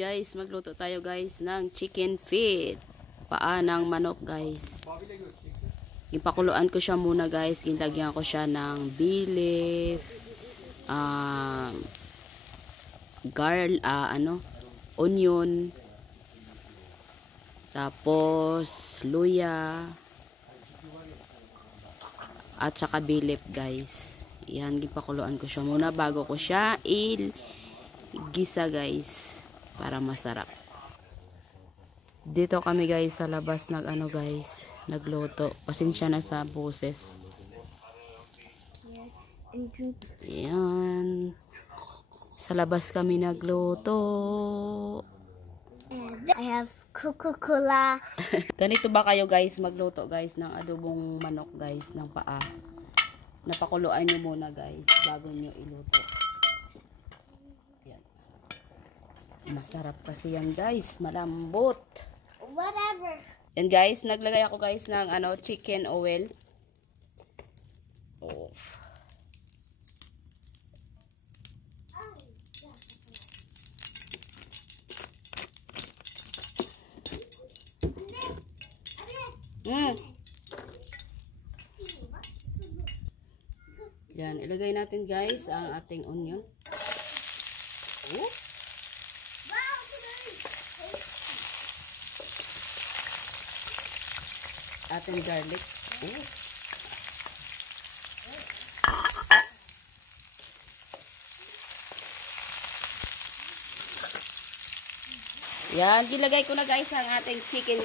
Guys, magluto tayo guys ng chicken feet. Paa ng manok guys. Ipakuluan ko siya muna guys. Ginlagyan ko siya ng bilif, onion, tapos luya, at saka bilif guys. Yan, ipakuluan ko siya muna bago ko siya gisa guys, para masarap. Dito kami guys sa labas nagluto. Pasensya na sa boses. Yan, sa labas kami nagluto. I have Coca-Cola. Ganito ba kayo guys magluto guys ng adobong manok guys ng paa? Napakuluan nyo muna guys bago nyo iluto. Yan. Masarap kasi yan guys, malambot. Whatever. Yan guys, naglagay ako guys ng chicken oil. Oh. Yan, ilagay natin guys ang ating onion. Oh. Ating garlic. Oh. Yan, gilagay ko na guys ang ating chicken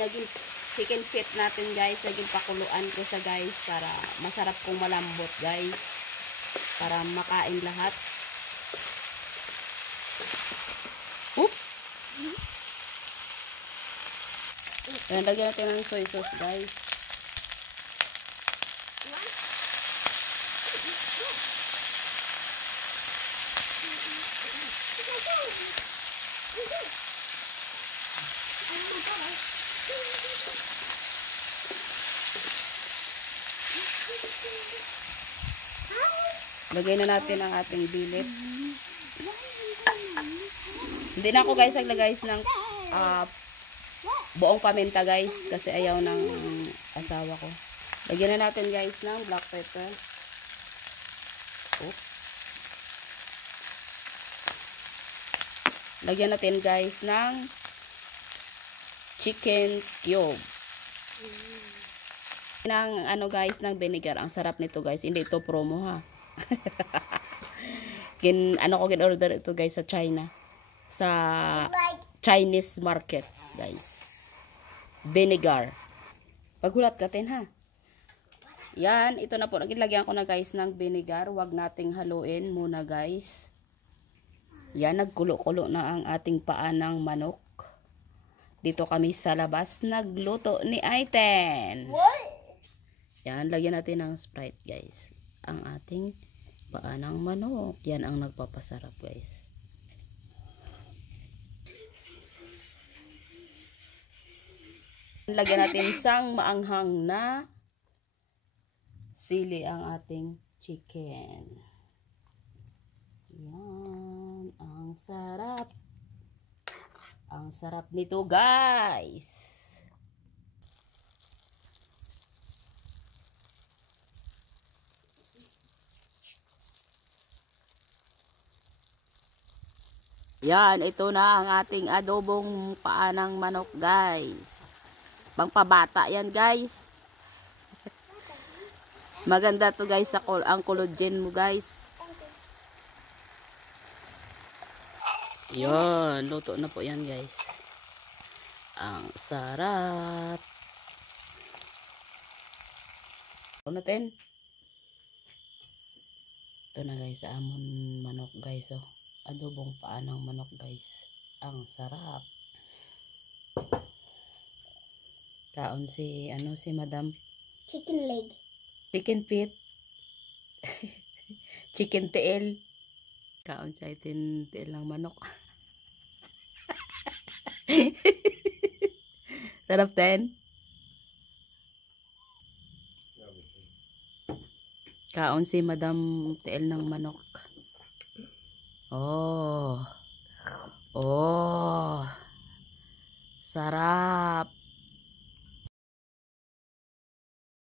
feet natin guys. Naging pakuluan ko siya guys para masarap kong malambot guys. Para makain lahat. Oop. Yan, lagyan natin ng soy sauce guys. Lagay na natin ang ating bilip. Hindi na ako guys naglagay ng buong paminta guys kasi ayaw ng asawa ko. Lagyan na natin guys ng black pepper. Oh. Lagyan natin guys ng chicken cube. Ng guys ng vinegar. Ang sarap nito guys. Hindi ito promo ha. Order ito guys sa China. Sa Chinese market guys. Vinegar. Paghulat ka tin ha. Yan, ito na po. Nagilagyan ko na guys ng vinegar. Huwag nating haluin muna guys. Yan, nagkulo-kulo na ang ating paa ng manok. Dito kami sa labas nagluto ni Aiten. Yan, lagyan natin ng Sprite guys. Ang ating paa ng manok. Yan ang nagpapasarap guys. Lagyan natin sang maanghang na sili ang ating chicken. Yan, ang sarap. Ang sarap nito guys. Yan, ito na ang ating adobong paa ng manok guys. Pangpabata yan guys. Maganda to guys ang collagen mo guys. Yan, luto na po yan guys. Ang sarap. Ano natin? Ito na guys, amon manok guys oh. Adobong paa ng manok guys. Ang sarap. Kaon si Madam. Chicken leg. Chicken feet. Chicken tail. Kaon sa itin tail ng manok. Sarap din. Kaon si Madam tail ng manok. Oh. Oh. Sarap.